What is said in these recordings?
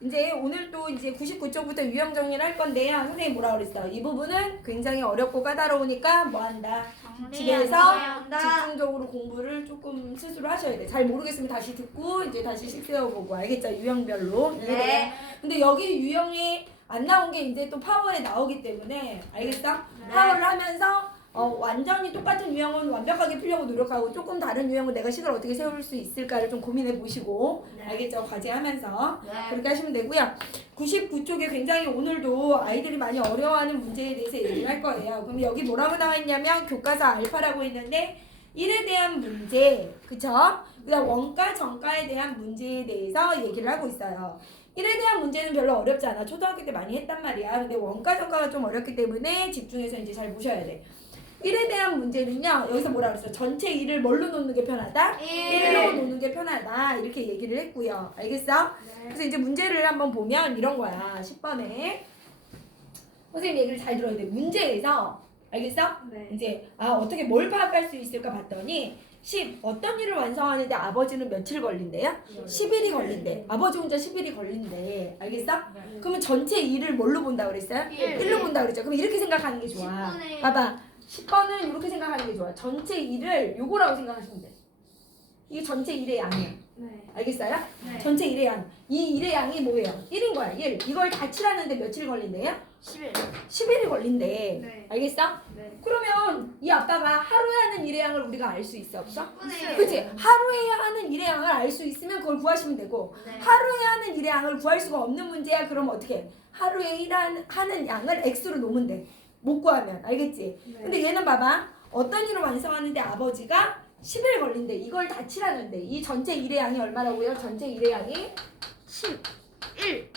이제 오늘 또 이제 99쪽부터 유형 정리를 할 건데요. 선생님 뭐라 그랬어요? 이 부분은 굉장히 어렵고 까다로우니까 뭐 한다? 집에서 집중적으로 공부를 조금 스스로 하셔야 돼. 잘 모르겠으면 다시 듣고 이제 다시 식세워보고 알겠죠? 유형별로. 네. 근데 여기 유형이 안 나온 게 이제 또 파워에 나오기 때문에 알겠어? 파워를 하면서 완전히 똑같은 유형은 완벽하게 풀려고 노력하고 조금 다른 유형은 내가 식을 어떻게 세울 수 있을까를 좀 고민해 보시고 알겠죠? 과제하면서 그렇게 하시면 되고요. 99쪽에 굉장히 오늘도 아이들이 많이 어려워하는 문제에 대해서 얘기를 할 거예요. 그럼 여기 뭐라고 나와 있냐면 교과서 알파라고 있는데 1에 대한 문제, 그쵸? 그다음 원가, 정가에 대한 문제에 대해서 얘기를 하고 있어요. 1에 대한 문제는 별로 어렵지 않아. 초등학교 때 많이 했단 말이야. 근데 원가, 정가가 좀 어렵기 때문에 집중해서 이제 잘 보셔야 돼. 1에 대한 문제는요. 여기서 뭐라 그랬어? 전체 1을 뭘로 놓는 게 편하다? 1로 놓는 게 편하다. 이렇게 얘기를 했고요. 알겠어? 그래서 이제 문제를 한번 보면 이런 거야. 10번에. 선생님 얘기를 잘 들어야 돼. 문제에서 알겠어? 이제 어떻게 뭘 파악할 수 있을까 봤더니 10. 어떤 일을 완성하는데 아버지는 며칠 걸린대요? 10일이 걸린대. 아버지 혼자 10일이 걸린대. 알겠어? 그러면 전체 일을 뭘로 본다 그랬어요? 1로 본다 그랬죠. 그럼 이렇게 생각하는 게 좋아. 봐봐. 10번은 이렇게 생각하는 게 좋아. 전체 일을 요거라고 생각하시면 돼. 이게 전체 일의 양이야. 알겠어요? 전체 일의 양. 이 일의 양이 뭐예요? 1인 거야. 1. 이걸 다 칠하는데 며칠 걸린대요? 10일. 10일이 걸린대. 알겠어? 그러면 이 아빠가 하루에 하는 일의 양을 우리가 알 수 있어? 없어? 그치? 하루에 하는 일의 양을 알 수 있으면 그걸 구하시면 되고 하루에 하는 일의 양을 구할 수가 없는 문제야. 그럼 어떻게 해? 하루에 하는 양을 x로 놓으면 돼. 못 구하면. 알겠지? 근데 얘는 봐봐. 어떤 일을 완성하는데 아버지가 10일 걸린대. 이걸 다 칠하는데 이 전체 일의 양이 얼마라고요? 전체 일의 양이 1.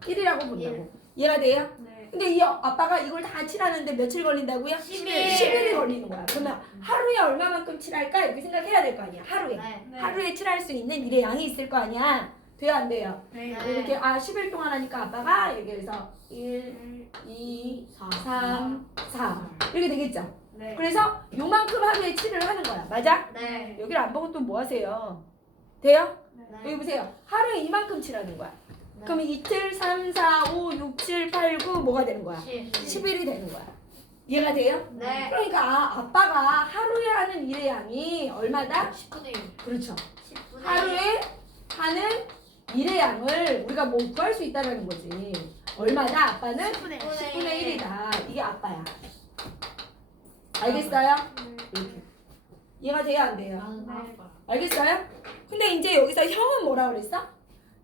1이라고 본다고. 이해가 돼요? 근데 이 아빠가 이걸 다 칠하는데 며칠 걸린다고요? 10일이 걸리는 거야. 그러면 하루에 얼마만큼 칠할까? 이렇게 생각해야 될 거 아니야. 하루에. 하루에 칠할 수 있는 일의 양이 있을 거 아니야. 돼요? 안 돼요? 이렇게 10일 동안 하니까 아빠가 이렇게 해서 1, 2, 3, 4 이렇게 되겠죠? 그래서 요만큼 하루에 칠을 하는 거야. 맞아? 여기를 안 보고 또 뭐 하세요? 돼요? 여기 보세요. 하루에 이만큼 칠하는 거야. 그러면 이틀, 3, 4, 5, 6, 7, 8, 9 뭐가 되는 거야? 10일이 되는 거야. 이해가 돼요? 그러니까 아빠가 하루에 하는 일의 양이 얼마다? 10분의 1. 그렇죠. 하루에 하는 일의 양을 우리가 뭐 구할 수 있다는 거지. 얼마다? 아빠는 10분의 10분의 1이다. 이게 아빠야. 알겠어요? 이렇게. 이해가 돼요? 안 돼요? 알겠어요? 근데 이제 여기서 형은 뭐라 그랬어?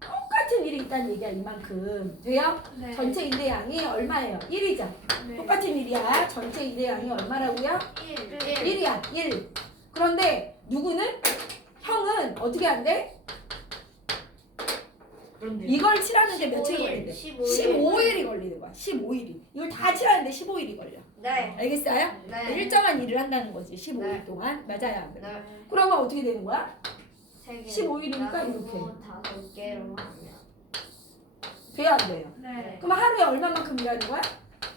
똑같은 일이 있다는 얘기야. 이만큼. 돼요? 전체 일의 양이 얼마예요? 1이죠. 똑같은 일이야. 전체 일의 양이 얼마라고요? 1이야. 1. 그런데 누구는? 형은 어떻게 한대? 이걸 칠하는데 며칠 걸린대? 15일이 걸리는 거야. 15일이. 이걸 다 칠하는데 15일이 걸려. 알겠어요? 일정한 일을 한다는 거지. 15일 동안. 맞아요. 그러면 어떻게 되는 거야? 15일이니까 이렇게. 5개로 하면. 돼요? 안 돼요? 그럼 하루에 얼마만큼 일하는 거야?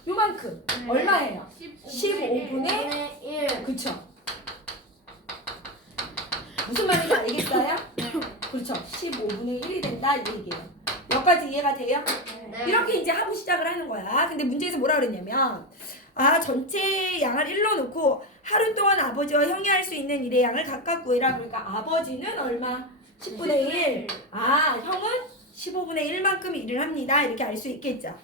요만큼. 얼마예요? 15분의 1. 그쵸? 무슨 말인지 알겠어요? 그렇죠. 15분의 1이 된다 이 얘기예요. 여기까지 이해가 돼요? 이렇게 이제 하고 시작을 하는 거야. 근데 문제에서 뭐라 그랬냐면 전체 양을 1로 놓고 하루 동안 아버지와 형이 할 수 있는 일의 양을 각각 구해라. 그러니까 아버지는 얼마? 10분의 1. 형은 15분의 1만큼 일을 합니다. 이렇게 알 수 있겠죠.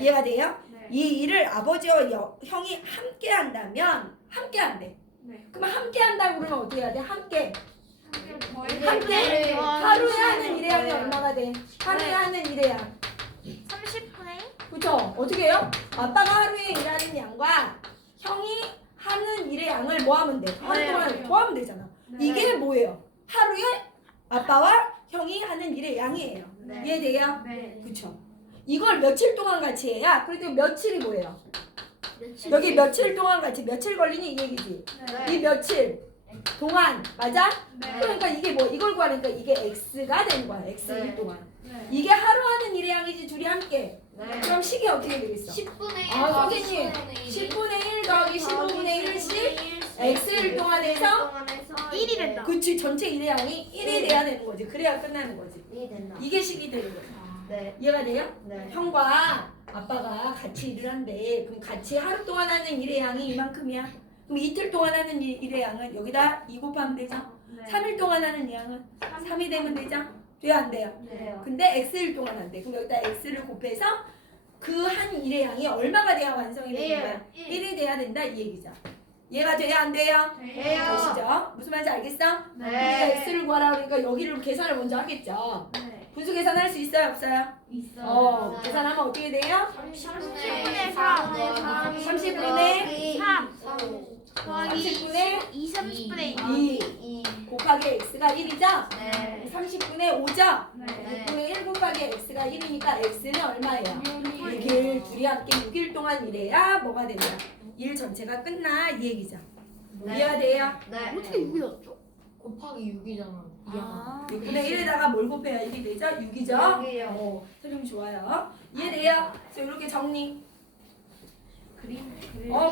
이해가 돼요? 이 일을 아버지와 형이 함께 한다면 함께 한대. 그러면 함께 한다고 그러면 어떻게 해야 돼? 함께 하루에 하는 일의 양이 얼마가 돼? 하루에 하는 일의 양 30분의 1? 그쵸? 어떻게 해요? 아빠가 하루에 일하는 양과 형이 하는 일의 양을 뭐 하면 돼? 하루 동안 더하면 되잖아. 이게 뭐예요? 하루에 아빠와 형이 하는 일의 양이에요. 이해돼요? 그쵸? 이걸 며칠 동안 같이 해야 그래도 며칠이 뭐예요? 여기 며칠 동안 같이 며칠 걸리니 이 얘기지. 이 며칠 동안 맞아? 그러니까 이게 뭐 이걸 구하니까 이게 x가 되는 거야. x일 동안. 이게 하루 하는 일의 양이지 둘이 함께. 그럼 식이 어떻게 되겠어? 10분의 1 선생님 10분의 1 더하기 15분의 1씩 x일 동안에서 1이 된다. 그치 전체 일의 양이 1이 돼야 되는 거지. 그래야 끝나는 거지. 된다. 이게 식이 되는 거야. 네. 이해가 돼요? 네. 형과 아빠가 같이 일을 한대. 그럼 같이 하루 동안 하는 일의 양이 이만큼이야. 그럼 이틀 동안 하는 일의 양은 여기다 2 곱하면 되죠? 3일 동안 하는 양은 3이 되면 되죠? 돼요 안 돼요? 네. 근데 x일 동안 안 돼. 그럼 여기다 x를 곱해서 그 한 일의 양이 얼마가 돼야 완성이 되는 거야? 1이 돼야 된다 이 얘기죠. 이해가 돼요 안 돼요? 돼요. 되시죠? 무슨 말인지 알겠어? 네. 우리가 x를 구하라 그러니까 여기를 계산을 먼저 하겠죠. 분수 계산할 수 있어요 없어요? 있어요. 계산하면 어떻게 돼요? 30분의 3. 30분의 3. 30분의 2, 30분의 2 곱하기 x가 1이죠? 네. 30분의 5죠? 네. 6분의 1 곱하기 x가 1이니까 x는 얼마예요? 6일 둘이 함께 6일 동안 일해야 뭐가 된다? 일 전체가 끝나 이 얘기죠. 이해가 돼요? 네. 어떻게 6이 났죠? 곱하기 6이잖아. 아. 6분의 1에다가 뭘 곱해야 1이 되죠? 6이죠? 6이요. 선생님 좋아요. 이해돼요? 자 이렇게 정리. 그림.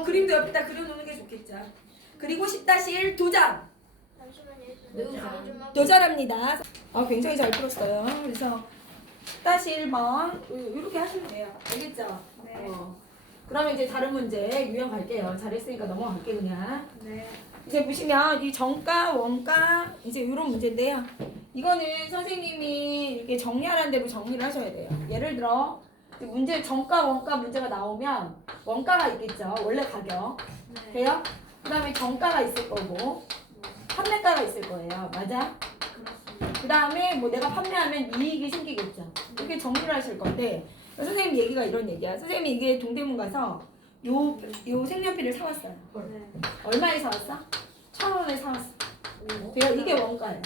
그림도 옆에다 그려놓는 게 좋겠죠. 그리고 10-1 도전. 도전합니다. 굉장히 잘 풀었어요. 그래서 10-1번 이렇게 하시면 돼요. 알겠죠? 네. 그러면 이제 다른 문제 유형 갈게요. 잘했으니까 넘어갈게 그냥. 네. 이제 보시면 이 정가, 원가 이제 이런 문제인데요. 이거는 선생님이 이렇게 정리하라는 대로 정리를 하셔야 돼요. 예를 들어 문제 정가, 원가 문제가 나오면 원가가 있겠죠. 원래 가격. 돼요? 그 다음에 정가가 있을 거고 판매가가 있을 거예요. 맞아? 그 다음에 뭐 내가 판매하면 이익이 생기겠죠. 이렇게 정리를 하실 건데 선생님 얘기가 이런 얘기야. 선생님이 이게 동대문 가서 요 색연필을 사왔어요. 얼마에 사왔어? 1,000원에 사왔어. 돼요? 이게 원가예요.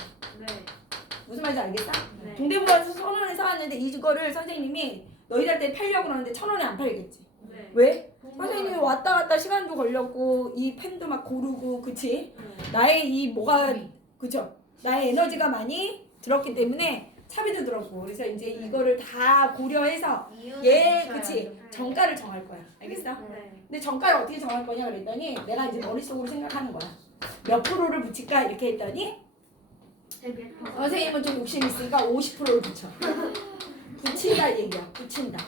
무슨 말인지 알겠어? 동대문 가서 1,000원에 사왔는데 이거를 선생님이 너희들한테 팔려고 그러는데 1,000원에 안 팔겠지. 왜? 선생님이 왔다 갔다 시간도 걸렸고 이 펜도 막 고르고 그치? 나의 이 뭐가 그죠? 나의 에너지가 많이 들었기 때문에 차비도 들었고 그래서 이제 이거를 다 고려해서 그치? 정가를 정할 거야. 알겠어? 근데 정가를 어떻게 정할 거냐 그랬더니 내가 이제 머릿속으로 생각하는 거야. 몇 프로를 붙일까 이렇게 했더니 선생님은 좀 욕심 있으니까 50%를 붙여. 붙인다 이 얘기야. 붙인다.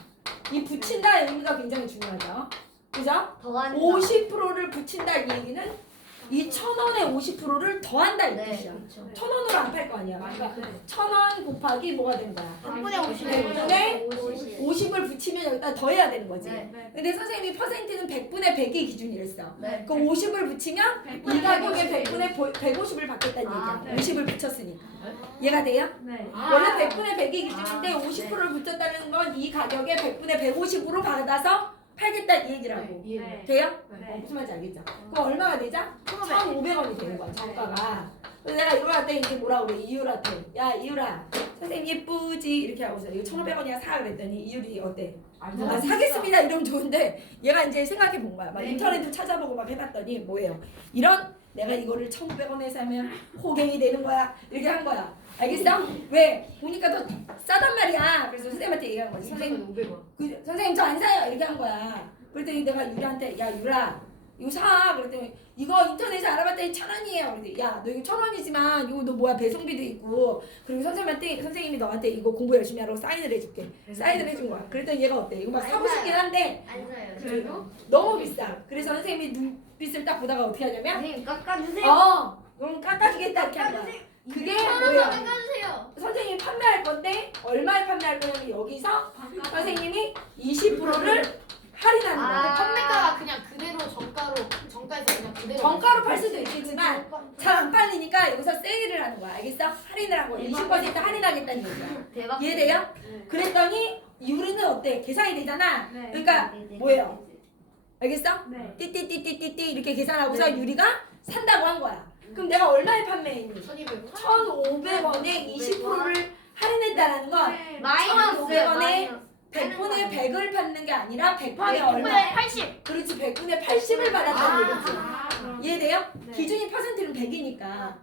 이 붙인다의 의미가 굉장히 중요하죠. 그죠? 50%를 붙인다 이 얘기는 이 1,000원에 50%를 더한다 이 뜻이야. 1,000원으로 안 팔 거 아니야. 그러니까 1,000원 곱하기 뭐가 되는 거야? 100분의 50. 100분의 50을 붙이면 여기다 더해야 되는 거지. 네. 근데 선생님이 퍼센트는 100분의 100이 기준이랬어. 네. 그 50을 붙이면 이 가격에 100분의 150을 받겠다는 얘기야. 네. 50을 붙였으니까. 이해가 돼요? 원래 100분의 100이 기준인데 50%를 붙였다는 건 이 가격에 100분의 150으로 받아서 팔겠다 이 얘기라고. 돼요? 무슨 말인지 알겠죠? 그럼 얼마가 되죠? 1,500원이 되는 거야, 정가가. 그래서 내가 이유한테 이제 뭐라 그래, 이유한테. 야, 이유라. 선생님 예쁘지? 이렇게 하고서 이거 1,500원이야 사 그랬더니 이유리 어때? 사겠습니다 이러면 좋은데 얘가 이제 생각해 본 거야. 막 인터넷도 찾아보고 막 해봤더니 뭐예요? 이런 내가 이거를 1,500원에 사면 호갱이 되는 거야. 이렇게 한 거야. 알겠어? 왜? 보니까 더 싸단 말이야. 그래서 선생님한테 얘기한 거지. 선생님, 500원. 선생님 저 안 사요. 이렇게 한 거야. 그랬더니 내가 유라한테 야 유라 이거 사. 그랬더니 이거 인터넷에 알아봤더니 1,000원이에요. 그랬더니 야 너 이거 1,000원이지만 이거 너 뭐야 배송비도 있고 그리고 선생님이 너한테 이거 공부 열심히 하라고 사인을 해줄게. 사인을 해준 거야. 그랬더니 얘가 어때? 이거 막 사고 싶긴 한데 안 사요. 그래도 너무 비싸. 그래서 선생님이 눈빛을 딱 보다가 어떻게 하냐면 선생님 깎아주세요. 그럼 깎아주겠다 이렇게 한 거야. 그게 하나만 뭐야? 깎아주세요. 선생님이 판매할 건데 얼마에 판매할 거냐면 여기서 선생님이 20%를 할인하는 거야. 판매가가 그냥 그대로 정가에서 그냥 그대로. 정가로 팔 수도 있겠지만 잘 안 팔리니까 여기서 세일을 하는 거야. 알겠어? 할인을 한 거야. 20% 할인하겠다는 얘기야. 대박. 이해돼요? 그랬더니 유리는 어때? 계산이 되잖아. 그러니까 뭐예요? 알겠어? 띠띠띠띠띠띠 이렇게 계산하고서 유리가 산다고 한 거야. 그럼 내가 얼마에 판매했니? 1,200원. 1,500원에 20%를 할인했다는 건 마이너스. 1,500원에 100분의 100을 받는 게 아니라 100분의 얼마? 80. 그렇지 100분의 80을 받았다는 얘기지. 이해돼요? 기준이 퍼센트는 100이니까.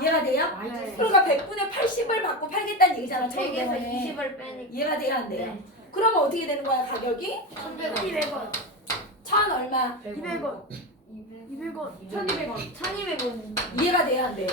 이해가 돼요? 그러니까 100분의 80을 받고 팔겠다는 얘기잖아. 100에서 1,500원에. 20을 빼니까. 이해가 돼요? 안 돼요? 네. 그러면 어떻게 되는 거야 가격이? 1,100원. 1,000 얼마? 200원. 200원. 1200원. 1200원. 이해가 돼야 안 돼요?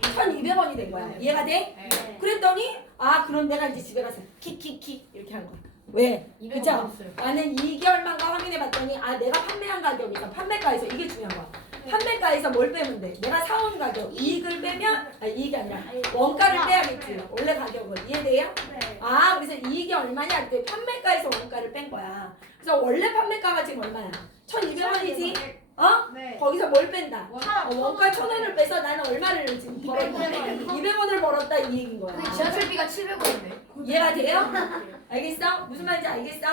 1200원이 된 거야. 이해가 돼? 네. 그랬더니 아 그럼 내가 이제 집에 가서 킥킥킥 이렇게 한 거야. 왜? 그쵸? 나는 2개월만과 확인해 봤더니 아 내가 판매한 가격에서 판매가에서 이게 중요한 거야. 판매가에서 뭘 빼면 돼? 내가 사온 가격 이익을 빼면 이익이 아니라 원가를 빼야겠지. 원래 가격을 이해돼요? 네. 아 그래서 이익이 얼마냐 할 때 판매가에서 원가를 뺀 거야. 그래서 원래 판매가가 지금 얼마야? 1200원이지? 어? 네. 거기서 뭘 뺀다? 원. 원가 1000원을 빼서 나는 얼마를 지금 벌었다? 200원을 벌었다 이 얘기인 거야. 근데 지하철비가 700원인데. 이해가 돼요? 알겠어? 무슨 말인지 알겠어?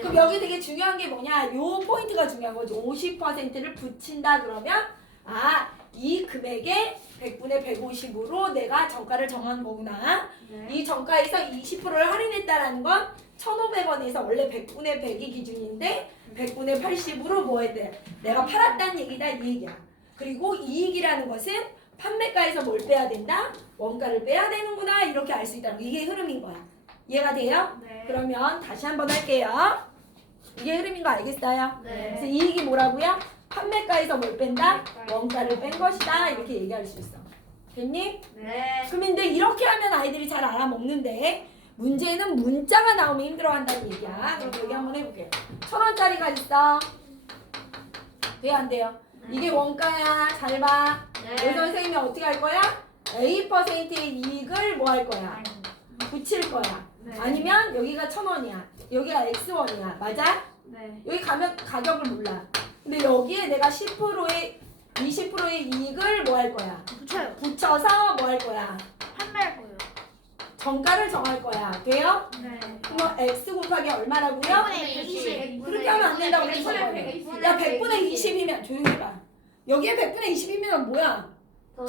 그럼 여기 되게 중요한 게 뭐냐? 요 포인트가 중요한 거지. 50%를 붙인다 그러면 이 금액에 100분의 150으로 내가 정가를 정한 거구나. 이 정가에서 20%를 할인했다라는 건 1,500원에서 원래 100분의 100이 기준인데 100분의 80으로 뭐 해야 돼? 내가 팔았다는 얘기다 이 얘기야. 그리고 이익이라는 것은 판매가에서 뭘 빼야 된다? 원가를 빼야 되는구나 이렇게 알 수 있다. 이게 흐름인 거야. 이해가 돼요? 네. 그러면 다시 한번 할게요. 이게 흐름인 거 알겠어요? 네. 그래서 이익이 뭐라고요? 판매가에서 뭘 뺀다? 원가를 뺀 것이다 이렇게 얘기할 수 있어. 됐니? 네. 근데 이렇게 하면 아이들이 잘 알아먹는데 문제는 문자가 나오면 힘들어한다는 얘기야. 그럼 여기 한번 해볼게요. 1,000원짜리가 있어. 돼요 안 돼요? 이게 원가야. 잘 봐. 여기서 선생님이 어떻게 할 거야? A%의 이익을 뭐 할 거야? 붙일 거야. 네. 아니면 여기가 1,000원이야. 여기가 X1이야. 맞아? 네. 여기 가면 가격을 몰라. 근데 여기에 내가 10%의 20%의 이익을 뭐 할 거야? 붙여요. 붙여서 뭐 할 거야? 판매할 거예요. 정가를 정할 거야. 돼요? 네. 그럼 X 곱하기 얼마라고요? 100분의 그렇게 하면 안 된다고 그랬어. 100분의 야 100분의 20이면 조용히 해봐. 여기에 100분의 20이면 뭐야?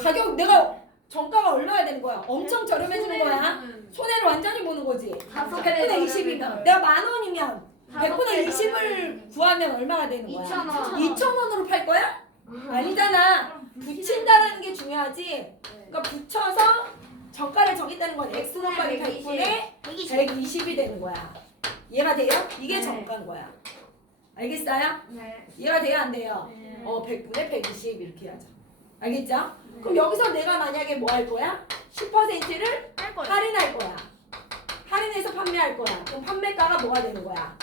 가격 내가 정가가 얼마야 되는 거야? 엄청 저렴해지는 거야. 손해를 완전히 보는 거지. 100분의 20이면 내가 10,000원이면 100분의 20을 구하면 얼마가 되는 거야? 2,000원. 2,000원으로 팔 거야? 아니잖아. 붙인다라는 게 중요하지. 그러니까 붙여서 정가를 정했다는 건 X 곱하기 100분의 120이 되는 거야. 이해가 돼요? 이게 네. 정가인 거야. 알겠어요? 네. 이해가 돼요? 안 돼요? 네. 100분의 120 이렇게 하자. 알겠죠? 그럼 여기서 내가 만약에 뭐 할 거야? 10%를 할 거예요. 할인할 거야. 할인해서 판매할 거야. 그럼 판매가가 뭐가 되는 거야?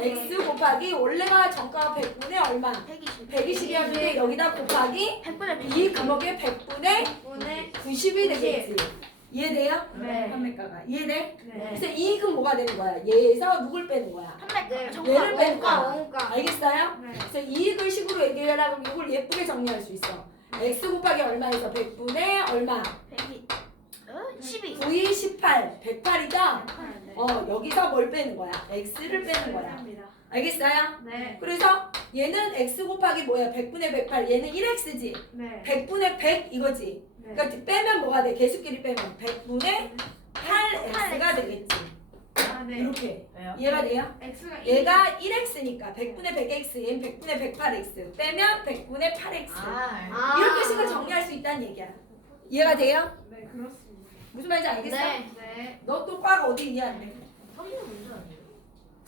X 곱하기 원래가 정가가 100분의 얼마? 120이었는데 여기다 곱하기 100분의 이 금액의 100분의 100분의 90이 되겠지. 이해돼요? 네. 판매가가. 이해돼? 네. 그래서 이익은 뭐가 되는 거야? 얘에서 누굴 빼는 거야? 얘를 빼는 거야. 알겠어요? 네. 그래서 이익을 식으로 얘기하려고 하면 이걸 예쁘게 정리할 수 있어. X 곱하기 얼마에서 100분의 얼마? 12. 9이 18. 108이다. 여기서 뭘 빼는 거야? X를 빼는 거야. 알겠어요? 네. 그래서 얘는 X 곱하기 뭐야? 100분의 108. 얘는 1X지. 네. 100분의 100 이거지. 네. 그러니까 빼면 뭐가 돼? 개수끼리 빼면 100분의 8X가 되겠지. 아, 네. 이렇게. 왜요? 이해가 돼요? X가 얘가 1X니까 100분의 100X, 얘는 100분의 108X. 빼면 100분의 8X. 이렇게 식으로 정리할 수 있다는 얘기야. 이해가 돼요? 네, 그렇습니다. 무슨 말인지 알겠어? 네. 너 또 과 어디 이해한대?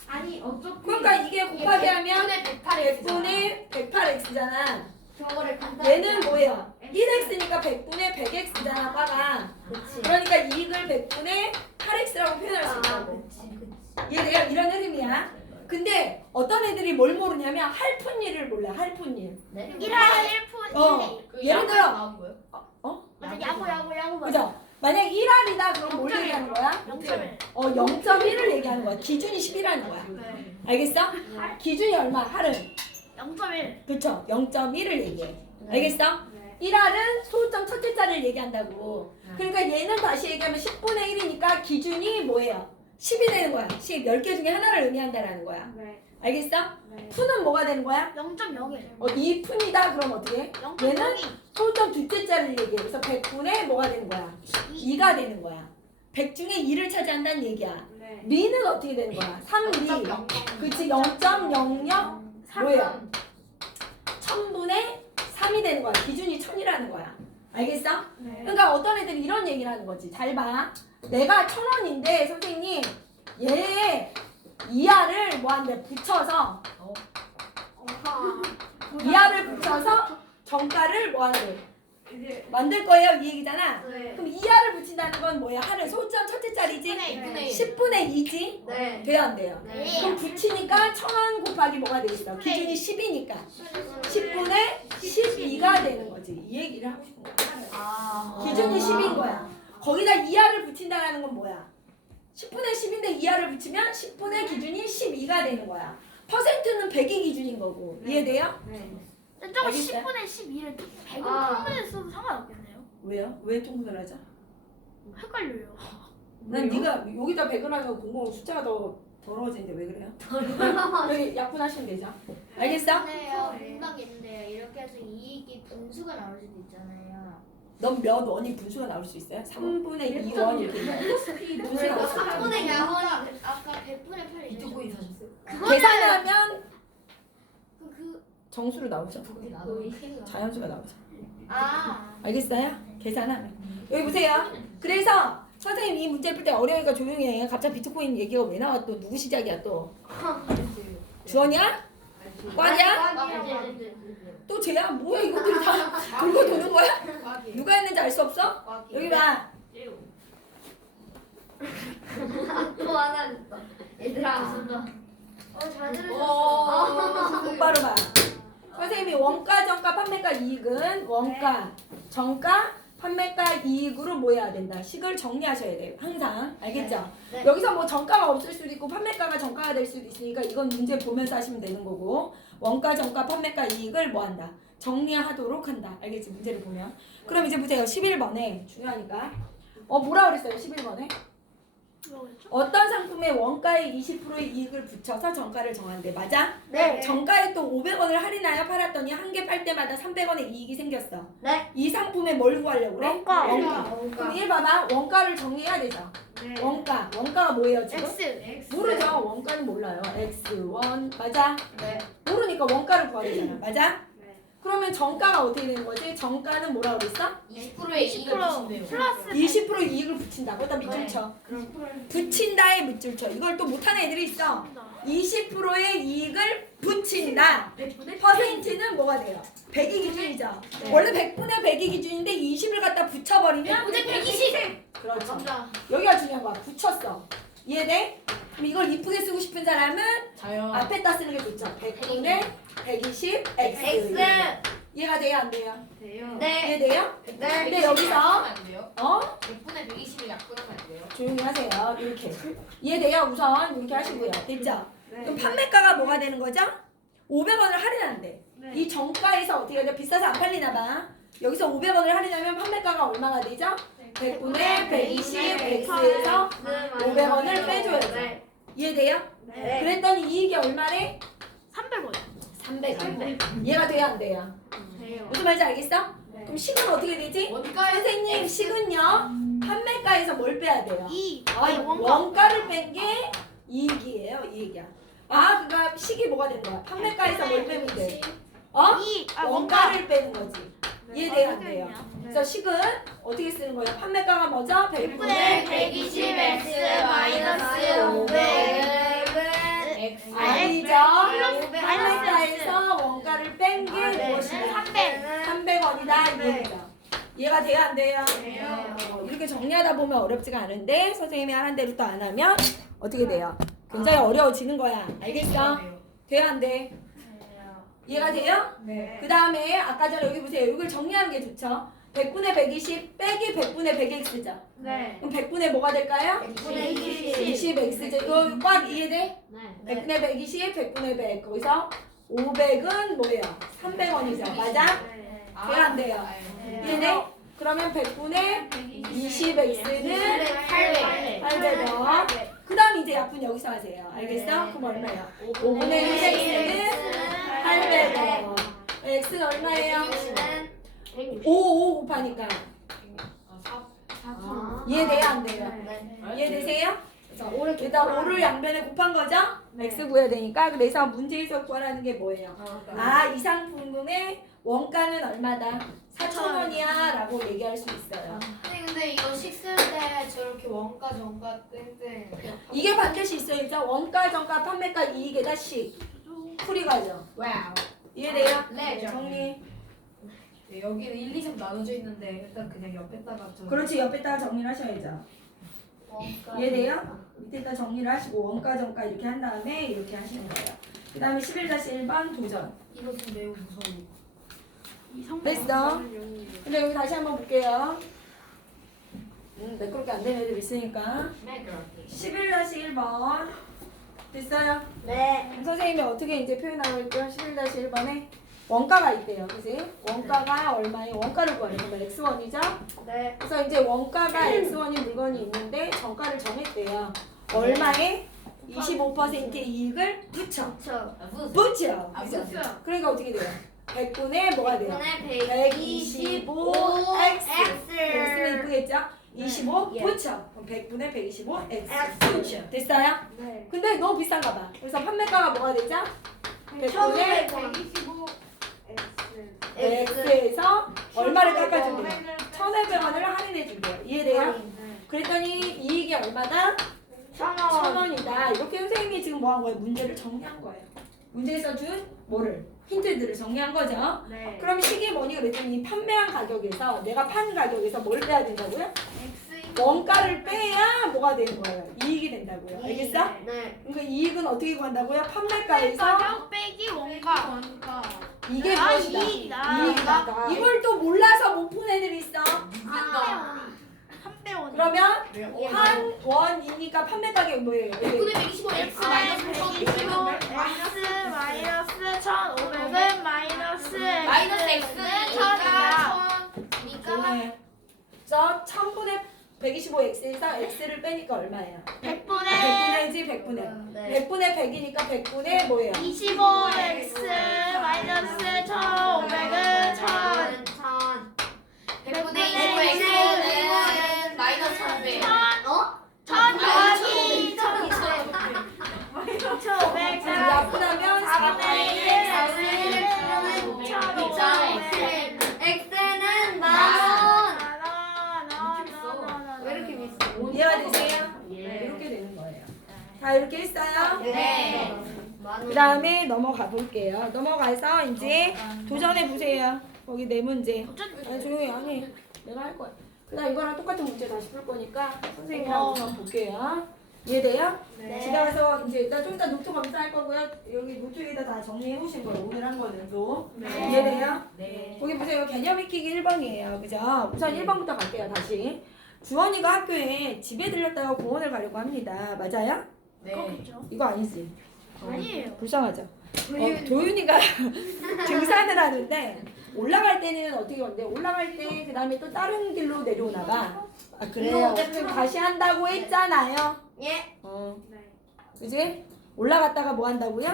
아니, 어차피 그러니까 이게 곱하기 하면 100분의 100분의 108X잖아. 저거를 간단히 얘는 뭐예요? 1X니까 100분의 100X잖아, 과가. 그러니까 이익을 100분의 8X라고 표현할 수 있다고. 이해돼요? 이런 흐름이야. 근데 어떤 애들이 뭘 모르냐면 할푼일을 몰라. 할푼일. 1할 1푼 예를 들어 나온 거예요? 야구 그죠? 만약 1할이다 그럼 뭘 0.1. 얘기하는 거야? 0.1. 0.1을 얘기하는 거야. 기준이 10이라는 거야. 네. 알겠어? 기준이 얼마? 할은? 0.1. 그쵸? 0.1을 얘기해. 알겠어? 네. 1할은 소수점 첫째 자리를 얘기한다고. 그러니까 얘는 다시 얘기하면 10분의 1이니까 기준이 뭐예요? 10이 되는 거야. 10, 10개 중에 하나를 의미한다라는 거야. 네. 알겠어? 네. 푼은 뭐가 되는 거야? 0.01. 이 푼이다 그럼 어떻게 해? 얘는 0.02. 소수점 둘째 자리를 얘기해. 그래서 100분의 뭐가 되는 거야? 2가 되는 거야. 100 중에 2를 차지한다는 얘기야. 네. 리는 어떻게 되는 거야? 3리. 그치 0.00 뭐예요? 1000분의 3이 되는 거야. 기준이 1000이라는 거야. 알겠어? 네. 그러니까 어떤 애들이 이런 얘기를 하는 거지. 잘 봐. 내가 1,000원인데 선생님 얘 이하를 뭐 한대 붙여서 이하를 붙여서 정가를 뭐 하는 거예요? 만들 거예요. 이 얘기잖아. 그럼 이하를 붙인다는 건 뭐야? 하는 소점 첫째 자리지? 10분의 2지? 네. 돼요 안 돼요? 네. 그럼 붙이니까 1000원 곱하기 뭐가 되겠어? 기준이 10이니까 10분의 12가 되는 거지. 이 얘기를 하고 싶은 거야. 기준이 10인 거야. 거기다 이하를 붙인다는 건 뭐야? 10분의 10인데 이하를 붙이면 10분의 기준이 12가 되는 거야. 퍼센트는 100이 기준인 거고. 이해돼요? 저거 알겠어요? 10분의 12를 100을 아. 통분해 써도 상관없겠네요. 왜요? 왜 통분을 하자? 헷갈려요. 난 네가 여기다 100을 하면 공공 숫자가 더 더러워지는데 왜 그래요? 여기 약분하시면 되죠. 알겠어? 근데요, 궁금한 게 있는데요. 이렇게 해서 이익이 분수가 나올 수도 있잖아요. 넌 몇 원이 분수가 나올 수 있어요? 3분의 2원 이렇게 분수 나올 수 있어요. 3분의 2원이 아까 100분의 8 이쪽 보이 사셨어요? 계산하면 그 정수로 나오죠. 자연수가 나오죠. 아, 알겠어요? 계산하면. 여기 보세요. 그래서 선생님 이 문제 풀 때 어려우니까 조용히 해. 갑자기 비트코인 얘기가 왜 나와? 또 누구 시작이야 또? 주원이야? 꽝이야? 또 쟤야? 뭐야 이것들이 다 돌고 도는 거야? 누가 했는지 알 수 없어? 여기 봐. 또 하나 있어. 얘들아. 잘 똑바로 봐. 선생님이 원가, 정가, 판매가 이익은 원가, 정가, 판매가 이익으로 뭐 해야 된다. 식을 정리하셔야 돼요. 항상. 알겠죠? 네. 여기서 뭐 정가가 없을 수도 있고 판매가가 정가가 될 수도 있으니까 이건 문제 보면서 하시면 되는 거고 원가, 정가, 판매가 이익을 뭐 한다. 정리하도록 한다. 알겠지? 문제를 보면. 그럼 이제 보세요. 11번에 중요하니까. 뭐라 그랬어요? 11번에? 뭐였죠? 어떤 상품에 원가의 20%의 이익을 붙여서 정가를 정한대. 맞아? 네. 정가에 또 500원을 할인하여 팔았더니 한 개 팔 때마다 300원의 이익이 생겼어. 네. 이 상품에 뭘 구하려고 그래? 원가. 그럼 1 봐봐. 원가를 정리해야 되죠. 원가. 원가가 뭐예요 지금? X. 모르죠. 원가는 몰라요. X1 맞아? 네. 모르니까 원가를 구해야 되잖아. 맞아? 그러면 정가가 어떻게 되는 거지? 정가는 뭐라고 그랬어? 20%의 이익을 20% 주신대요. 플러스 20% 이익을 붙인다고? 딱 밑줄 쳐. 붙인다에 밑줄 쳐. 이걸 또 못하는 애들이 있어. 20%의 이익을 붙인다. 퍼센트는 뭐가 돼요? 100이 기준이죠. 원래 100분의 100이 기준인데 20을 갖다 붙여버리면 120. 그렇죠. 맞아. 여기가 중요한 거야. 붙였어. 이해돼? 그럼 이걸 이쁘게 쓰고 싶은 사람은 자요. 앞에다 쓰는 게 좋죠. 100분의 120 X. 이해가 돼요? 안 돼요? 네. 이해돼요? 네. 근데 여기서 안 돼요? 100분의 100분의 120을 약분하면 안 돼요? 조용히 하세요. 이렇게. 이해돼요? 우선 이렇게 하시고요. 됐죠? 그럼 판매가가 뭐가 되는 거죠? 500원을 할인한대. 이 정가에서 어떻게 해야 돼? 비싸서 안 팔리나 봐. 여기서 500원을 할인하면 판매가가 얼마가 되죠? 100분의 120 X에서 500원을 빼줘야죠. 이해돼요? 네. 그랬더니 이익이 얼마래? 300원. 300원. 이해가 돼요? 안 돼요? 무슨 말인지 알겠어? 그럼 식은 어떻게 되지? 원가에 선생님 식은요 판매가에서 뭘 빼야 돼요? 아니 원가. 원가를 뺀 게 이익이에요. 이익이야. 그러니까 식이 뭐가 되는 거야? 판매가에서 뭘 빼면 돼? 원가. 원가를 빼는 거지. 이해돼요? 안 돼요? 그래서 식은 어떻게 쓰는 거예요? 판매가가 뭐죠? 100분의 120 X 마이너스 500은 아니죠. 플러스 판매가에서 원가를 뺀 게 무엇이냐? 300원이다 이 얘기죠. 이해가 돼요? 안 돼요? 이렇게 정리하다 보면 어렵지가 않은데 선생님이 하는 대로 또 안 하면 어떻게 돼요? 굉장히 어려워지는 거야. 알겠어? 돼요? 안 돼? 이해가 돼요? 네. 그 다음에 아까 전에 여기 보세요. 이걸 정리하는 게 좋죠. 100분의 120 빼기 100분의 100x죠. 네. 그럼 100분의 뭐가 될까요? 20x죠. 이거 꽉 이해돼? 100분의 120, 100분의 100. 거기서 500은 뭐예요? 300원이죠. 맞아? 돼요? 안 돼요? 이해돼? 그러면 100분의 20x는 800원. 그 다음 이제 약분 여기서 하세요. 알겠어? 그럼 얼마예요? 5분의 1x는 800원. x는 얼마예요? 5 곱하니까. 이해돼요? 안 돼요? 이해되세요? 그래서 일단 5를 양변에 곱한 거죠? x 구해야 되니까. 그래서 문제에서 구하라는 게 뭐예요? 이 상품의 원가는 얼마다? 4,000원이야 라고 얘기할 수 있어요. 근데 이거 식 쓸 때 저렇게 원가 정가 땡땡. 이게 반드시 있어야죠. 원가, 정가, 판매가 이익에다 식. 풀이 가죠. 와우. 이해돼요? 네. 정리. 네, 여기는 1, 2, 3 나눠져 있는데 일단 그냥 옆에다가 좀 그렇지, 옆에다가 정리를 하셔야죠. 이해돼요? 밑에다 정리를 하시고 원가 정가 이렇게 한 다음에 이렇게 하시는 거예요. 그 다음에 11-1번 도전. 이것은 매우 무서워. 됐어. 근데 여기 다시 한번 볼게요. 매끄럽게 안 되는 애들 있으니까. 11-1번. 됐어요? 네. 선생님이 어떻게 이제 표현하고 있고요? 11-1번에 원가가 있대요. 그지? 원가가 얼마예요? 원가를 구하는 거면 X1이죠? 네. 그래서 이제 원가가 X1인 물건이 있는데 정가를 정했대요. 얼마에? 25%의 이익을 붙여. 그쵸. 붙여. 아, 그죠? 붙여. 그러니까 어떻게 돼요? 100분의 뭐가 돼요? 125 X. X. X는 이쁘겠죠? 25 예. 붙여. 그럼 100분의 125 X. X. 붙여. 됐어요? 네. 근데 너무 비싼가 봐. 그래서 판매가가 뭐가 되죠? 100분의 125 X. X에서 얼마를 깎아준대요? 1,500원을 할인해 준대요. 이해돼요? 그랬더니 이익이 얼마다? 1,000원이다. 이렇게 선생님이 지금 뭐 한 거예요? 문제를 정리한 거예요. 문제에서 준 뭐를? 힌트들을 정리한 거죠. 네. 그럼 이게 뭐니 그랬더니 판매한 가격에서 내가 판 가격에서 뭘 빼야 된다고요? 원가를 빼야 뭐가 되는 거예요? 이익이 된다고요. 알겠어? 네. 그러니까 이익은 어떻게 구한다고요? 판매가에서 가격 빼기 원가. 이게 아, 무엇이다? 이익이다. 이익이다. 이걸 또 몰라서 못 푼 애들이 있어. 아, 300원. 그러면 예. 한 원이니까 판매 가격이 뭐예요? 이게 125 X 마이너스 125 X 마이너스 1,500은 마이너스 마이너스 X는 X니까 1000이다. 1000이니까 네. 저 1000분의 125x에서 x를 빼니까 얼마예요? 100분의 100분의지 100분의. 네. 100분의 100이니까 100분의 뭐예요? 25X 마이너스 1,500은 1000. 100분의 25 X는 마이너스 1000배. 어? 1000 더하기 자, 1,500. 약분하면 4분의 1 X는 1,500. X는 만원. 왜 왜 이렇게 비싸? 이해가 되세요? 예. 이렇게 되는 거예요. 자, 이렇게 했어요. 네. 그 다음에 넘어가 볼게요. 넘어가서 이제 도전해 보세요. 거기 네 문제. 아니, 조용히 아니 내가 할 거야. 그다음 이거랑 똑같은 문제 다시 풀 거니까 선생님이랑 우선 볼게요. 이해돼요? 네. 집에 가서 이제 일단 좀 이따 노트 검사할 거고요. 여기 노트에다 다 정리해 놓으신 거예요. 오늘 한 거는 또. 이해돼요? 네. 거기 보세요. 개념 익히기 1번이에요. 그죠? 우선 1번부터 갈게요. 다시. 주원이가 학교에 집에 들렸다가 공원을 가려고 합니다. 맞아요? 네. 그렇겠죠. 이거 아니지? 아니에요. 불쌍하죠? 도윤이가 등산을 하는데 올라갈 때는 어떻게 건데 올라갈 때 그 다음에 또 다른 길로 내려오나 봐. 아 그래요? 선생님 다시 한다고 했잖아요. 예. 그지? 올라갔다가 뭐 한다고요?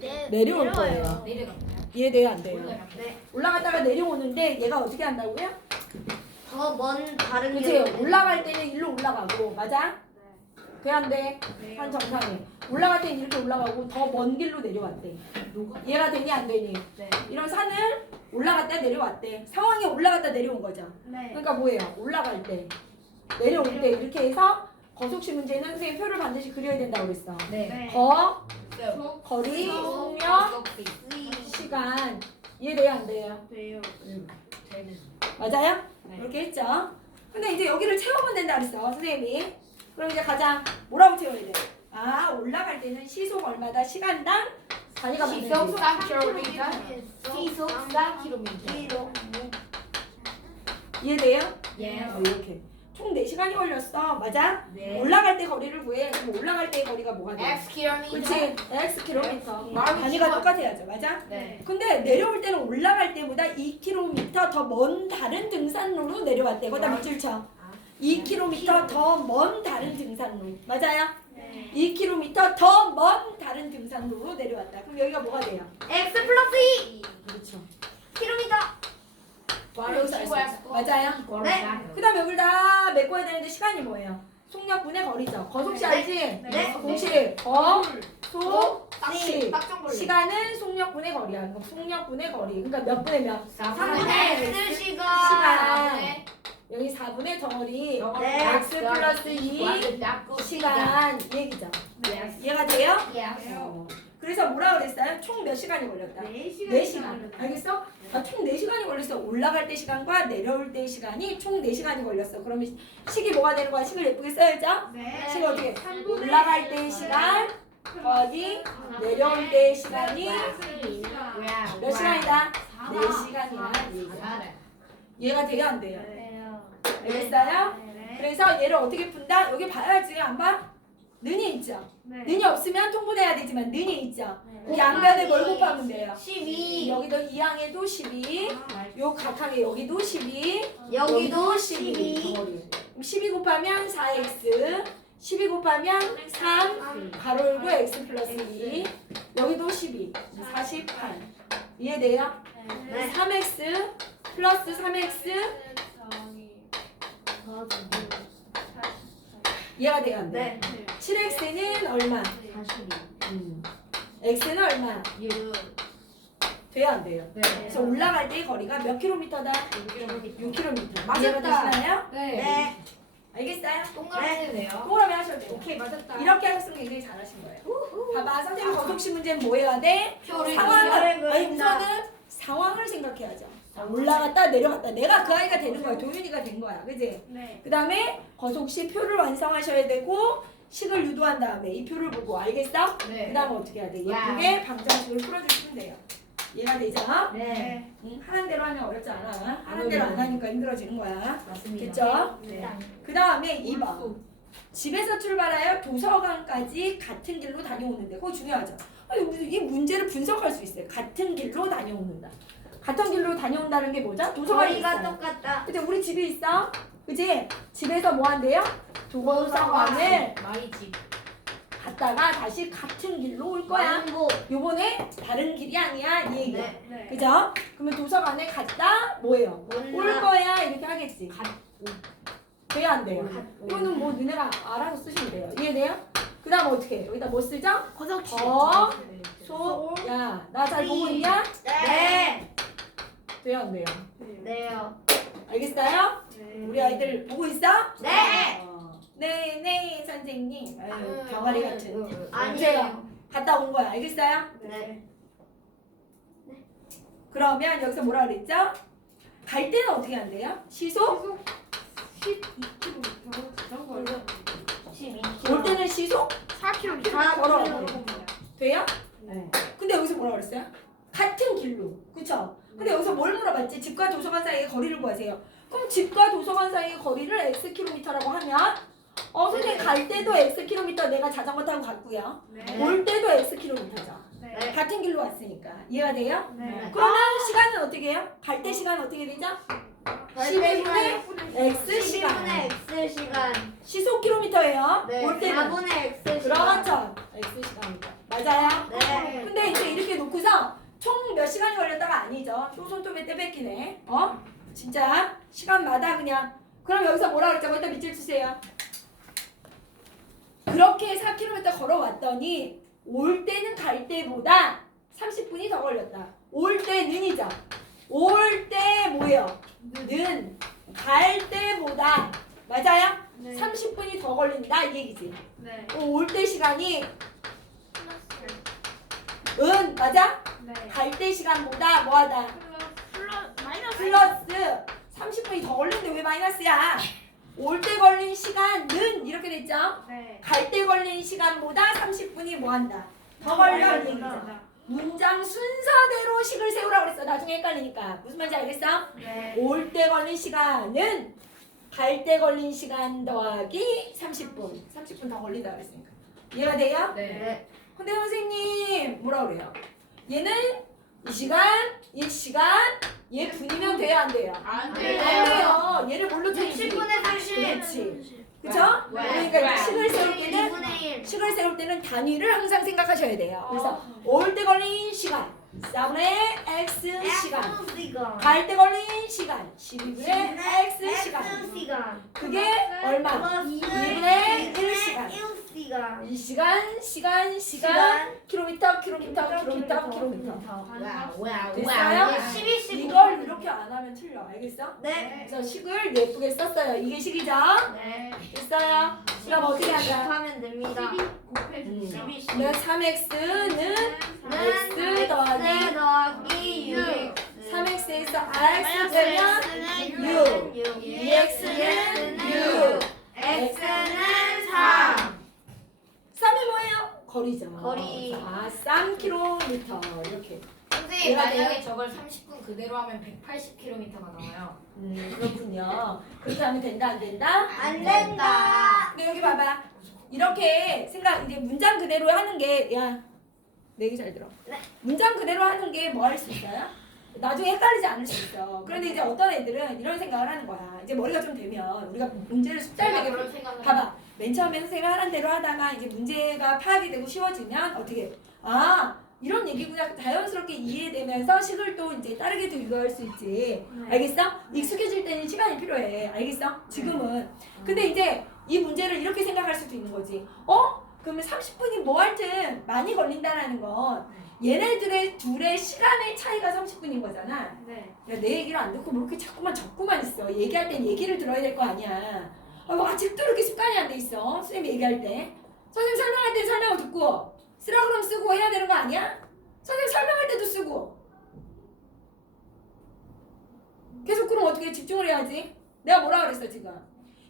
네, 내려올 내려와요. 거예요. 내려갑니다. 이해돼요 안 돼요? 올라가요. 네. 올라갔다가 내려오는데 얘가 어떻게 한다고요? 더 먼 다른 그치? 길로. 올라갈 때는 일로 올라가고 맞아? 그런데 한 정상에 올라갈 때는 이렇게 올라가고 더 먼 길로 내려왔대. 이해가 되니 안 되니? 네. 이런 산을 올라갔다 내려왔대. 상황이 올라갔다 내려온 거죠. 네. 그러니까 뭐예요? 올라갈 때, 내려올 때 이렇게 해서 거속시 문제는 선생님 표를 반드시 그려야 된다고 그랬어. 네. 거, 네. 거리, 속력, 시간. 이해돼요 안 돼요? 돼요. 맞아요? 네. 이렇게 했죠? 근데 이제 여기를 채우면 된다 그랬어 선생님이. 그럼 이제 가자. 뭐라고 채워야 돼? 아 올라갈 때는 시속 얼마다 시간당 단위가 시속 뭐죠? 3km. 시속 4km. 이해돼요? 예. 이렇게 총 4시간이 걸렸어. 맞아? 네. 올라갈 때 거리를 구해. 그럼 올라갈 때의 거리가 뭐가 돼? X km. 그렇지. x 킬로미터. 마음이 단위가 좋아. 똑같아야죠. 맞아? 네. 근데 내려올 때는 올라갈 때보다 2km 더 먼 다른 등산로로 내려왔대. 거기다 밑줄 쳐. 2km 더 먼 다른 등산로. 맞아요? 네. 2km 더 먼 다른 등산로로 내려왔다. 그럼 여기가 뭐가 돼요? X 플러스 2 그렇죠. 킬로미터. 여기서 알수 있죠. 맞아요? 네. 그 다음 여기를 다 메꿔야 되는데 시간이 뭐예요? 속력분의 거리죠. 거속시 알지? 네. 공식. 거, 속, 시. 딱 정글로. 시간은 속력분의 거리야. 그럼 속력분의 거리. 그러니까 몇 분의 몇? 3분의 X 시간. 시간. 여기 4분의 덩어리. 네. X 플러스 2 시간. 이 얘기죠. 이해가 돼요? 예. 어. 그래서 뭐라 그랬어요? 총 몇 시간이 걸렸다? 4시간. 알겠어? 총 4시간이 걸렸어. 올라갈 때 시간과 내려올 때 시간이 총 4시간이 걸렸어. 그러면 식이 뭐가 되는 거야? 식을 예쁘게 써야죠? 식이 어떻게? 올라갈 때 시간 더하기 내려올 때 시간이 몇 시간이다? 4시간이야. 이해가 돼요? 안 돼요? 알겠어요? 그래서 얘를 어떻게 푼다? 여기 봐야지. 안 봐? 는이 있죠? 는이 없으면 통분해야 되지만 는이 있죠? 이 양변에 뭘 곱하면 돼요? 12. 여기도 이 항에도 12, 요 각항에 여기도 12, 여기도 12. 그럼 12 곱하면 4x, 12 곱하면 3, 가로 열고 x 플러스 2, 여기도 12, 48. 이해돼요? 네. 3x 플러스 3x 이해가 돼요? 안 돼요? 네. 7x는 얼마? x는 얼마? 돼요? 안 돼요? 그래서 올라갈 때 거리가 몇 킬로미터다? 6km. 이해가 되시나요? 네. 알겠어요? 동그라미네요. 동그라미 하셔도 돼요. 오케이. 맞았다. 이렇게 하셨으면 굉장히 잘하신 거예요. 봐봐. 선생님 거속시 문제는 뭐 해야 돼? 표를 상황을, 그린다. 아니 우선은 상황을 생각해야죠. 올라갔다 내려갔다. 내가 그 아이가 되는 거야. 도윤이가 된 거야. 그지? 그 다음에 거속시 표를 완성하셔야 되고 식을 유도한 다음에 이 표를 보고 알겠어? 그 다음에 어떻게 해야 돼? 예쁘게 방정식을 풀어주시면 돼요. 이해가 되죠? 네. 하는 대로 하면 어렵지 않아. 하는 대로 안 하니까 힘들어지는 거야. 맞습니다. 됐죠? 네. 그 다음에 2번. 집에서 출발하여 도서관까지 같은 길로 다녀오는데 그거 중요하죠. 아니, 이 문제를 분석할 수 있어요. 같은 길로 다녀오는다. 같은 길로 다녀온다는 게 뭐죠? 도서관이 거리가 있어요. 똑같다. 근데 우리 집이 있어. 그지? 집에서 뭐 한대요? 도서관을 마이 집. 갔다가 다시 같은 길로 올 거야. 왕복. 요번에 다른 길이 아니야. 이 얘기야. 네. 그죠? 그러면 도서관에 갔다 뭐예요? 올 거야 이렇게 하겠지. 돼요 안 돼요? 이거는 뭐 너네가 알아서 쓰시면 돼요. 이해돼요? 그 다음 어떻게 해요? 여기다 뭐 쓰죠? 거석시. 야, 나 잘 보고 있냐? 네. 돼요 안 돼요? 네요. 알겠어요? 우리 아이들 보고 있어? 네. 네, 네, 선생님. 아유, 병아리 같은. 아니에요. 갔다 온 거야. 알겠어요? 네. 그러면 여기서 뭐라 그랬죠? 갈 때는 어떻게 한대요? 시속? 12km. 올 때는 시속? 4km. 걸어가고. 돼요? 네. 근데 여기서 뭐라 그랬어요? 같은 길로. 그쵸? 근데 여기서 뭘 물어봤지? 집과 도서관 사이의 거리를 구하세요. 그럼 집과 도서관 사이의 거리를 xkm라고 하면 선생님 갈 때도 xkm 내가 자전거 타고 갔고요. 올 때도 xkm죠. 네. 같은 길로 왔으니까. 이해가 돼요? 네. 그러면 시간은 어떻게 해요? 갈 때 시간은 어떻게 되죠? 12분의 x 시간. 12분의 x 시간. 시속 킬로미터예요. 네. 올 때는 4분의 x 시간. 그렇죠. x 시간이죠. 맞아요? 네. 근데 이제 이렇게 놓고서 총 몇 시간이 걸렸다가 아니죠. 또 손톱에 때 뺏기네. 진짜 시간마다 그냥. 그럼 여기서 뭐라 그랬죠? 거기다 밑줄 치세요. 그렇게 4km 걸어왔더니 올 때는 갈 때보다 30분이 더 걸렸다. 올 때는이죠. 올 때 뭐예요? 는 갈 때보다 맞아요? 30분이 더 걸린다 이 얘기지. 올 때 시간이 맞아? 갈 때 시간보다 뭐하다? 플러스 30분이 더 걸리는데 왜 마이너스야? 올 때 걸린 시간은 이렇게 됐죠? 갈 때 걸린 시간보다 30분이 뭐한다? 더 걸려 이 얘기죠. 문장 순서대로 식을 세우라고 그랬어. 나중에 헷갈리니까. 무슨 말인지 알겠어? 올 때 걸린 시간은 갈 때 걸린 시간 더하기 30분. 30분 더 걸린다 그랬으니까. 이해가 돼요? 네. 근데 선생님 뭐라 그래요? 얘는 이 시간, 얘 분이면 돼요 안 돼요? 안 안 돼요. 얘를 뭘로 태우지? 60분의 30. 그렇지. 그죠? 그러니까 식을 세울 때는 2분의 1. 식을 세울 때는 단위를 항상 생각하셔야 돼요. 그래서 올 때 걸린 시간 4분의 x 시간, 시간. 갈 때 걸린 시간 12분의 x 시간. 시간. 그게 얼마? 2분의 1 시간. 1시간. 이 시간, 킬로미터. 됐어요? 12, 이걸 이렇게 안 하면 틀려. 알겠어? 네. 그래서 식을 예쁘게 썼어요. 이게 식이죠? 네. 됐어요? 그럼 어떻게 하자? 하면 됩니다. ABC. 그러면 3x는 x 더하기 6. 3x에서 rx 되면 6. 2x는 6. x는 3. 3이 뭐예요? 거리죠. 거리. 자, 3km 이렇게. 선생님 얘가 만약에 돼요? 저걸 30분 그대로 하면 180km가 나와요. 그렇군요. 그렇게 하면 된다 안 된다? 안 된다. 근데 여기 봐봐. 이렇게 생각 이제 문장 그대로 하는 게 야, 내 얘기 잘 들어. 네. 문장 그대로 하는 게 뭐 할 수 있어요? 나중에 헷갈리지 않을 수 있어. 그런데 이제 어떤 애들은 이런 생각을 하는 거야. 이제 머리가 좀 되면 우리가 문제를 숫자를 제가 되게 그런 생각을 봐봐. 맨 처음에 선생님이 하는 대로 하다가 이제 문제가 파악이 되고 쉬워지면 어떻게 이런 얘기구나 자연스럽게 이해되면서 식을 또 이제 다르게도 읽어갈 수 있지. 알겠어? 익숙해질 때는 시간이 필요해. 알겠어? 지금은. 근데 이제 이 문제를 이렇게 생각할 수도 있는 거지. 그러면 30분이 뭐 하여튼 많이 걸린다라는 건 얘네들의 둘의 시간의 차이가 30분인 거잖아. 네. 야, 내 얘기를 안 듣고 뭐 이렇게 자꾸만 적고만 있어. 얘기할 땐 얘기를 들어야 될 거 아니야. 뭐 아직도 이렇게 습관이 안 돼 있어. 선생님 얘기할 때. 선생님 설명할 때 설명을 듣고 쓰라 그럼 쓰고 해야 되는 거 아니야? 선생님 설명할 때도 쓰고. 계속 그럼 어떻게 집중을 해야지? 내가 뭐라 그랬어 지금?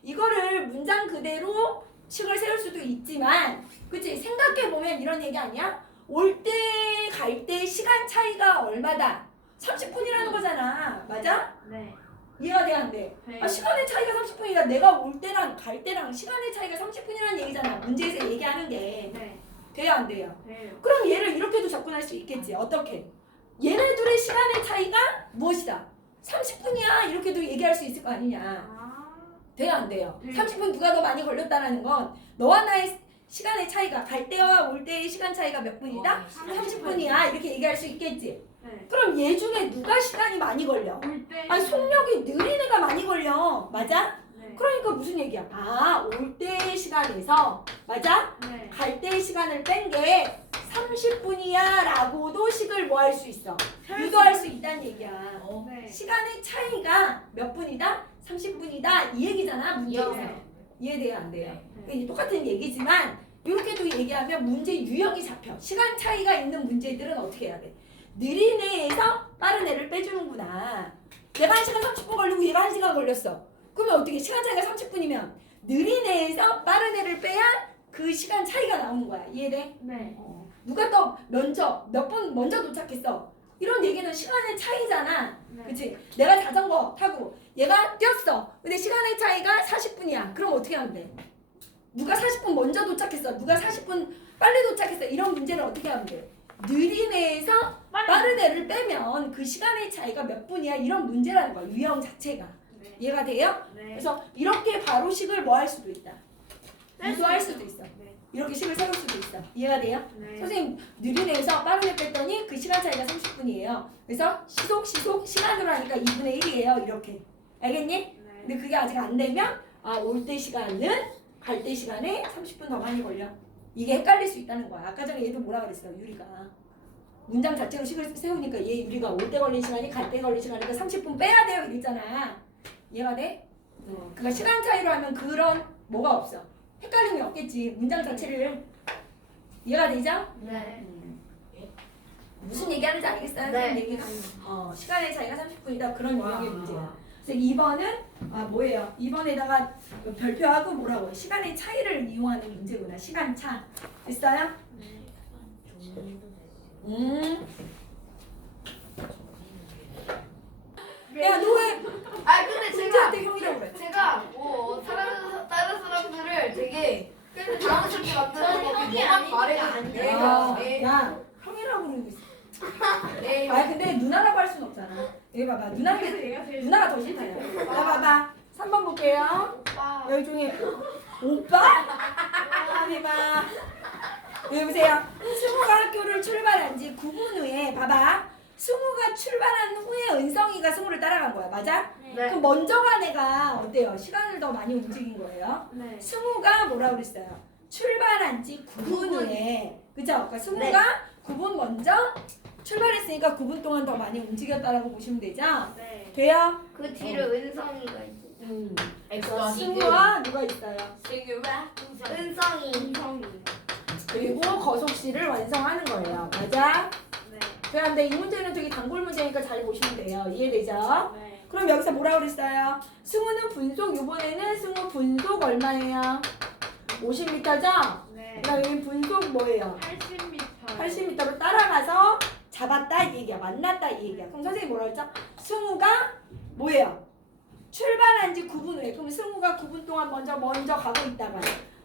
이거를 문장 그대로 식을 세울 수도 있지만 그치? 생각해보면 이런 얘기 아니야? 올 때 갈 때 시간 차이가 얼마다? 30분이라는 거잖아. 맞아? 네. 이해가 돼 안 돼? 네. 시간의 차이가 30분이다. 내가 올 때랑 갈 때랑 시간의 차이가 30분이라는 얘기잖아. 문제에서 얘기하는 게. 네. 돼요 안 돼요? 네. 그럼 얘를 이렇게도 접근할 수 있겠지. 어떻게? 얘네들의 시간의 차이가 무엇이다? 30분이야. 이렇게도 얘기할 수 있을 거 아니냐. 돼요 안 돼요? 30분 누가 더 많이 걸렸다라는 건 너와 나의 시간의 차이가 갈 때와 올 때의 시간 차이가 몇 분이다? 30분이야. 이렇게 얘기할 수 있겠지. 네. 그럼 얘 중에 누가 시간이 많이 걸려? 올 때. 아니 속력이 느린 애가 많이 걸려. 맞아? 네. 그러니까 무슨 얘기야? 올 때의 시간에서 맞아? 네. 갈 때의 시간을 뺀 게 30분이야 라고도 식을 뭐 할 수 있어? 유도할 수 있다는 얘기야. 네. 시간의 차이가 몇 분이다? 30분이다 이 얘기잖아 문제에서. 네. 이해돼요 안 돼요? 네. 이게 똑같은 얘기지만 이렇게도 얘기하면 문제 유형이 잡혀. 시간 차이가 있는 문제들은 어떻게 해야 돼? 느린 애에서 빠른 애를 빼주는구나. 내가 1시간 30분 걸리고 얘가 1시간 걸렸어. 그러면 어떻게 시간 차이가 30분이면 느린 애에서 빠른 애를 빼야 그 시간 차이가 나오는 거야. 이해돼? 네. 누가 더 먼저 몇 분 먼저 도착했어. 이런 얘기는 시간의 차이잖아. 네. 그치? 내가 자전거 타고 얘가 뛰었어. 근데 시간의 차이가 40분이야. 그럼 어떻게 하면 돼? 누가 40분 먼저 도착했어. 누가 40분 빨리 도착했어. 이런 문제를 어떻게 하면 돼? 느린 애에서 빠른 애를 빼면 그 시간의 차이가 몇 분이야. 이런 문제라는 거야. 유형 자체가. 네. 이해가 돼요? 네. 그래서 이렇게 바로 식을 뭐 할 수도 있다. 유도할 수도 있어. 네. 이렇게 식을 세울 수도 있어. 이해가 돼요? 네. 선생님 느린 애에서 빠른 애 뺐더니 그 시간 차이가 30분이에요. 그래서 시속 시간으로 하니까 2분의 1이에요. 이렇게. 알겠니? 네. 근데 그게 아직 안 되면 올 때 시간은 갈 때 시간에 30분 더 많이 걸려. 이게 헷갈릴 수 있다는 거야. 아까 전에 얘도 뭐라 그랬어? 유리가. 문장 자체로 식을 세우니까 얘 유리가 올 때 걸린 시간이 갈 때 걸린 시간이니까 30분 빼야 돼요. 이랬잖아. 이해가 돼? 그러니까 시간 차이로 하면 그런 뭐가 없어. 헷갈림이 없겠지. 문장 자체를 이해가 되죠? 네. 무슨 얘기하는지 알겠어요? 네. 선생님 얘기가 시간의 차이가 30분이다. 그런 유형의 문제야. 그래서 2번은 뭐예요? 2번에다가 별표하고 뭐라고? 시간의 차이를 이용하는 문제구나. 시간차. 됐어요? 야, 너 왜 근데 문제한테 형이라고 그래? 제가 다른 사람들을 되게 당황스럽게 만드는 거 너만 말해도 야, 형이라고 그러고 있어. 네, 근데 누나라고 할 순 없잖아. 여기 봐봐. 누나가 더 싫다. 야, 봐봐. 3번 볼게요. 오빠. 여기 중에 오빠? 하지마. 여기 보세요. 승우가 학교를 출발한 지 9분 후에 봐봐. 승우가 출발한 후에 은성이가 승우를 따라간 거야. 맞아? 네. 그럼 먼저 간 애가 어때요? 시간을 더 많이 움직인 거예요. 네. 승우가 뭐라 그랬어요? 출발한 지 9분 후에. 그죠? 그러니까 승우가 9분 먼저 출발했으니까 9분 동안 더 많이 움직였다라고 보시면 되죠? 네. 돼요? 그 뒤로 은성이가 있어. 승우와 누가 있어요? 승우와 은성이. 그리고 거속시를 완성하는 거예요. 맞아? 네. 그런데 이 문제는 되게 단골 문제니까 잘 보시면 돼요. 이해되죠? 네. 그럼 여기서 뭐라 그랬어요? 승우는 분속, 이번에는 승우 분속 얼마예요? 50m죠? 네. 그 다음에 여기 분속 뭐예요? 80m. 80m로 따라가서 잡았다 이 얘기야. 만났다 이 얘기야. 그럼 선생님이 뭐라 했죠? 승우가 뭐예요? 출발한 지 9분 후에. 그럼 승우가 9분 동안 먼저 가고 있다가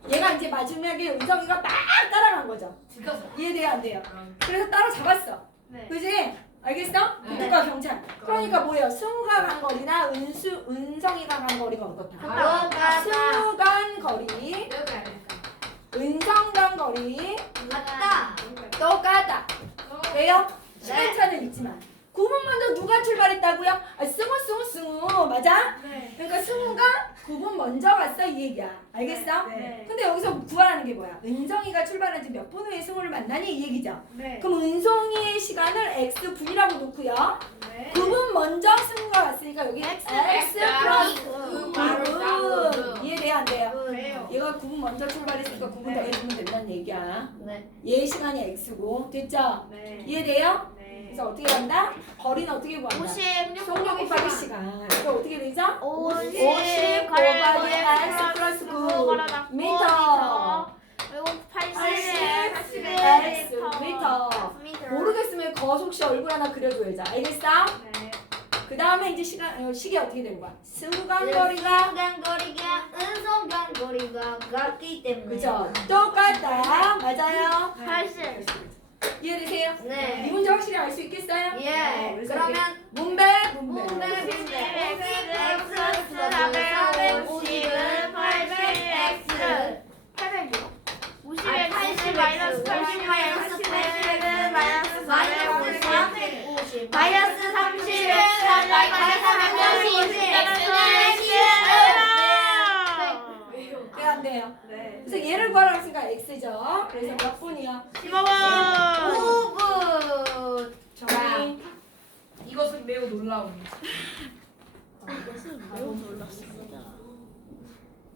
얘가 이제 마지막에 은성이가 막 따라간 거죠. 죽여서. 이해돼요 안 돼요? 그래서 따라잡았어. 네. 그지? 알겠어? 네. 누가 경찰. 그러니까 뭐예요? 승우가 간 거리나 은성이가 간 거리가 어떻다? 똑같다. 승우 간 거리, 여기 아닐까? 은성 간 거리 맞다. 똑같다. 왜요? 네. 시간차는 있지만 9분 먼저 누가 출발했다고요? 아, 승우 맞아? 네. 그러니까 승우가 9분 먼저 갔어 이 얘기야. 알겠어? 네. 근데 여기서 구하라는 게 뭐야? 은성이가 출발한 지 몇 분 후에 승우를 만나니 이 얘기죠. 네. 그럼 은성이의 시간을 x분이라고 놓고요. 네. 9분 먼저 승우가 갔으니까 여기 x 플러스 9분. 이해돼요 안 돼요? 왜요? 얘가 9분 먼저 출발했으니까 9분 네. 더해주면 된다는 얘기야. 네. 얘의 시간이 x고 됐죠? 네. 이해돼요? 네. 그래서 어떻게 한다? 거리는 어떻게 구한다? 50 속력 곱하기 시간. 이거 어떻게 되죠? 50 곱하기 x 플러스 9 미터. 그리고 80 80 x 미터. 미터. 모르겠으면 거속시 얼굴 하나 그려줘야죠. 알겠어? 네. 그 다음에 이제 시계 어떻게 되는 거야? 승간 거리가 간거리가 은성 간거리가 같기 때문에. 그죠? 똑같다. 맞아요. 80 이해되세요? 네. 이 문제 확실히 알 수 있겠어요? 예. 그래서 그러면 문배 문배 x 플러스 450은 80x 800이요? 50 아니, x 80 마이너스 80 마이너스 80은 마이너스 450 마이너스 30은 350 왜요? 네, 안 돼요. 네. 그래서 얘를 구하라고 했으니까 x죠. 그래서 몇 분이야? 15분 5분. 정리. 이것은 매우 놀라운. 이것은 매우 놀랐습니다.